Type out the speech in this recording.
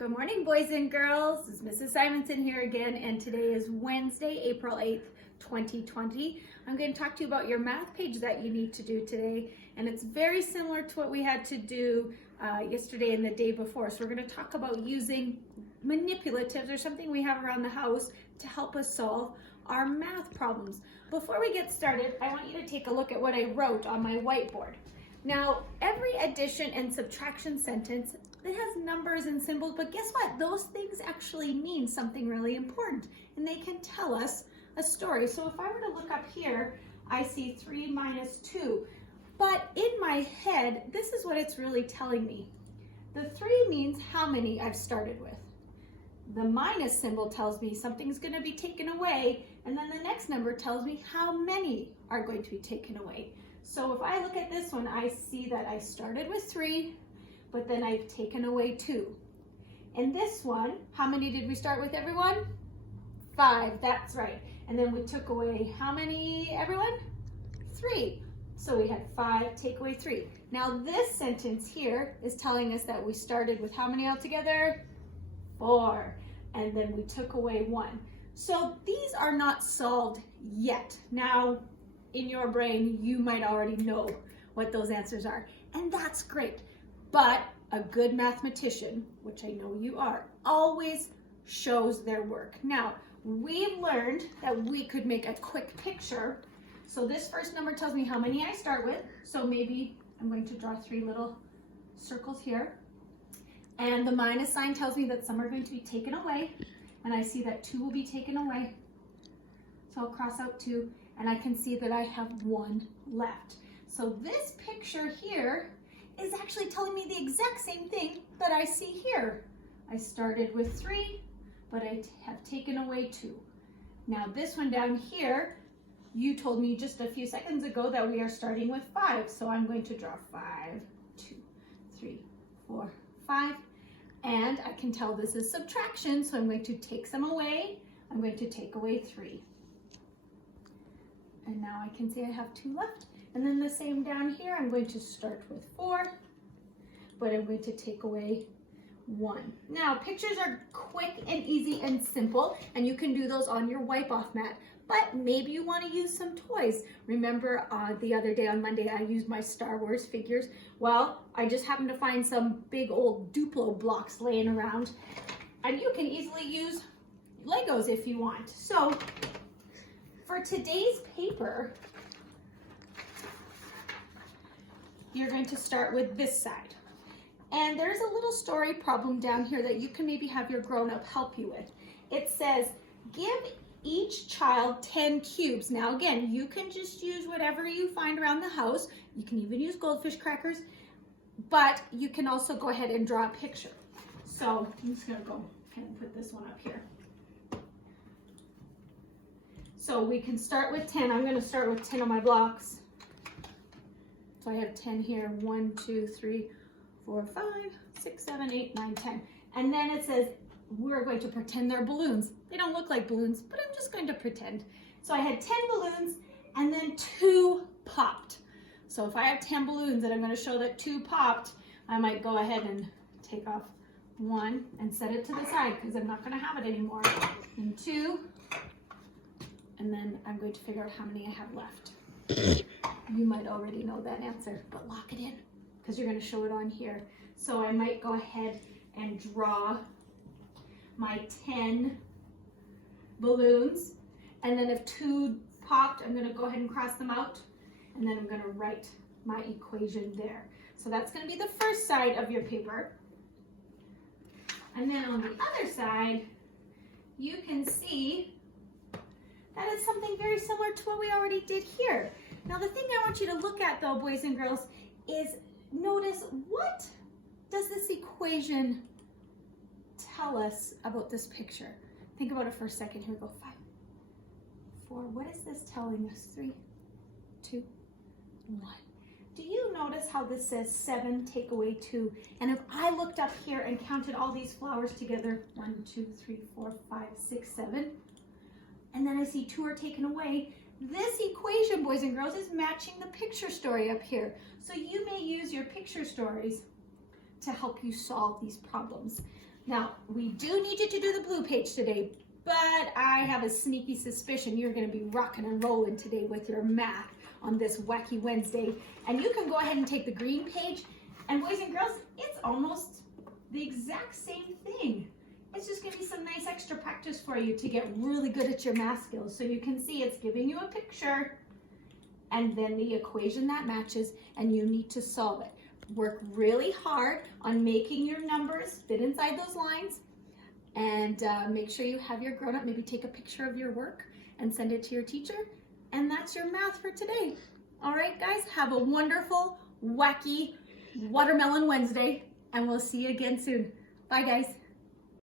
Good morning, boys and girls. It's Mrs. Simonson here again, and today is Wednesday, April 8th, 2020. I'm going to talk to you about your math page that you need to do today, and it's very similar to what we had to do yesterday and the day before. So we're going to talk about using manipulatives, or something we have around the house, to help us solve our math problems. Before we get started, I want you to take a look at what I wrote on my whiteboard. Now, every addition and subtraction sentence, it has numbers and symbols, but guess what? Those things actually mean something really important, and they can tell us a story. So if I were to look up here, I see 3 minus 2, but in my head, this is what it's really telling me. The 3 means how many I've started with. The minus symbol tells me something's going to be taken away, and then the next number tells me how many are going to be taken away. So if I look at this one, I see that I started with 3, but then I've taken away 2. And this one, how many did we start with, everyone? 5, that's right. And then we took away how many, everyone? 3. So we had 5, take away 3. Now this sentence here is telling us that we started with how many altogether? 4. And then we took away 1. So these are not solved yet. Now, in your brain, you might already know what those answers are, and that's great. But a good mathematician, which I know you are, always shows their work. Now, we've learned that we could make a quick picture. So this first number tells me how many I start with. So maybe I'm going to draw 3 little circles here. And the minus sign tells me that some are going to be taken away. And I see that 2 will be taken away. So I'll cross out 2. And I can see that I have 1 left. So this picture here is actually telling me the exact same thing that I see here. I started with 3, but I have taken away 2. Now this one down here, you told me just a few seconds ago that we are starting with 5. So I'm going to draw 5, 2, 3, 4, 5. And I can tell this is subtraction, so I'm going to take some away. I'm going to take away 3. And now I can see I have 2 left. And then the same down here, I'm going to start with 4, but I'm going to take away 1. Now, pictures are quick and easy and simple, and you can do those on your wipe-off mat. But maybe you want to use some toys. Remember the other day on Monday, I used my Star Wars figures. Well, I just happened to find some big old Duplo blocks laying around. And you can easily use Legos if you want. So, for today's paper, you're going to start with this side. And there's a little story problem down here that you can maybe have your grown-up help you with. It says, give each child 10 cubes. Now again, you can just use whatever you find around the house. You can even use goldfish crackers, but you can also go ahead and draw a picture. So I'm just gonna go ahead and put this one up here. So we can start with 10. I'm going to start with 10 on my blocks. So I have 10 here. 1, 2, 3, 4, 5, 6, 7, 8, 9, 10. And then it says we're going to pretend they're balloons. They don't look like balloons, but I'm just going to pretend. So I had 10 balloons and then 2 popped. So if I have 10 balloons and I'm going to show that 2 popped, I might go ahead and take off 1 and set it to the side because I'm not going to have it anymore. And 2. And then I'm going to figure out how many I have left. You might already know that answer, but lock it in because you're going to show it on here. So I might go ahead and draw my 10 balloons. And then if 2 popped, I'm going to go ahead and cross them out. And then I'm going to write my equation there. So that's going to be the first side of your paper. And then on the other side, you can see that is something very similar to what we already did here. Now the thing I want you to look at though, boys and girls, is notice what does this equation tell us about this picture? Think about it for a second. Here we go. 5, 4. What is this telling us? 3, 2, 1. Do you notice how this says 7 take away 2? And if I looked up here and counted all these flowers together, 1, 2, 3, 4, 5, 6, 7, and then I see 2 are taken away, this equation, boys and girls, is matching the picture story up here. So you may use your picture stories to help you solve these problems. Now, we do need you to do the blue page today, but I have a sneaky suspicion you're gonna be rocking and rolling today with your math on this wacky Wednesday. And you can go ahead and take the green page. And boys and girls, it's almost the exact same thing. It's just gonna be some nice extra practice for you to get really good at your math skills. So you can see it's giving you a picture and then the equation that matches, and you need to solve it. Work really hard on making your numbers fit inside those lines, and make sure you have your grown-up maybe take a picture of your work and send it to your teacher. And that's your math for today. All right, guys, have a wonderful, wacky Watermelon Wednesday, and we'll see you again soon. Bye, guys.